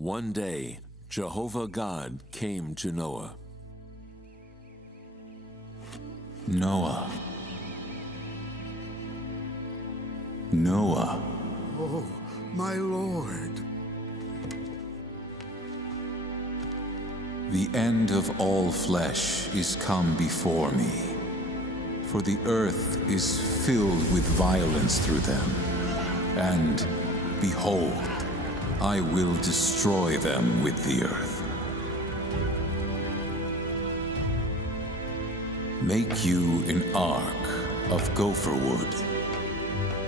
One day, Jehovah God came to Noah. Noah. Noah. Oh, my Lord. The end of all flesh is come before me, for the earth is filled with violence through them. And, behold, I will destroy them with the earth. Make you an ark of gopher wood.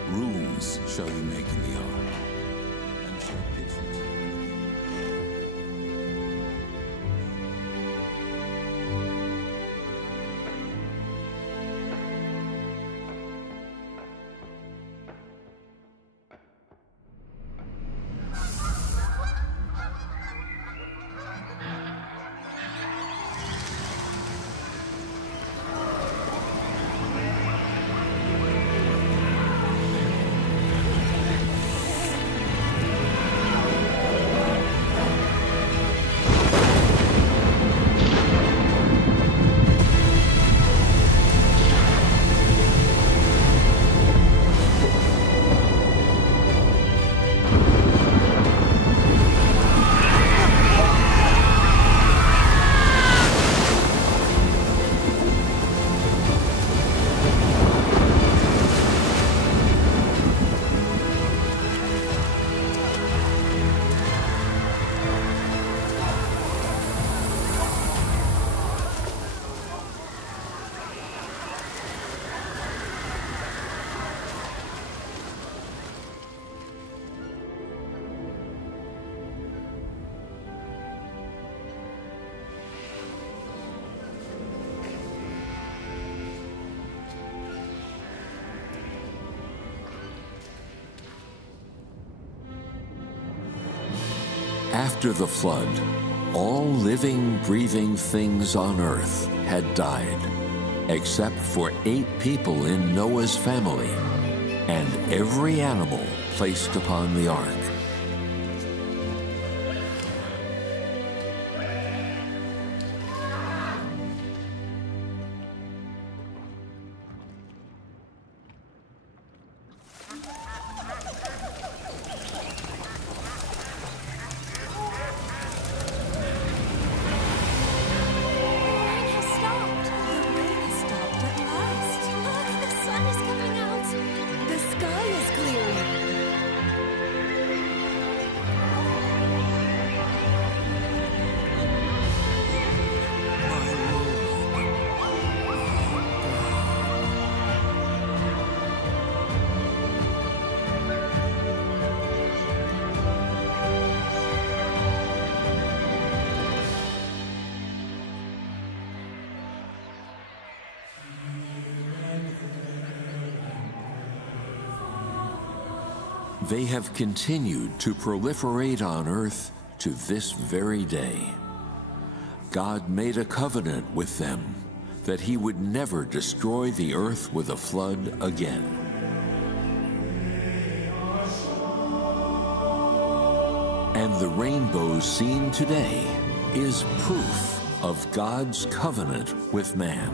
Rooms shall you make in the ark, and shall pitch it. After the flood, all living, breathing things on earth had died, except for 8 people in Noah's family, and every animal placed upon the ark. They have continued to proliferate on earth to this very day. God made a covenant with them that he would never destroy the earth with a flood again. And the rainbow seen today is proof of God's covenant with man.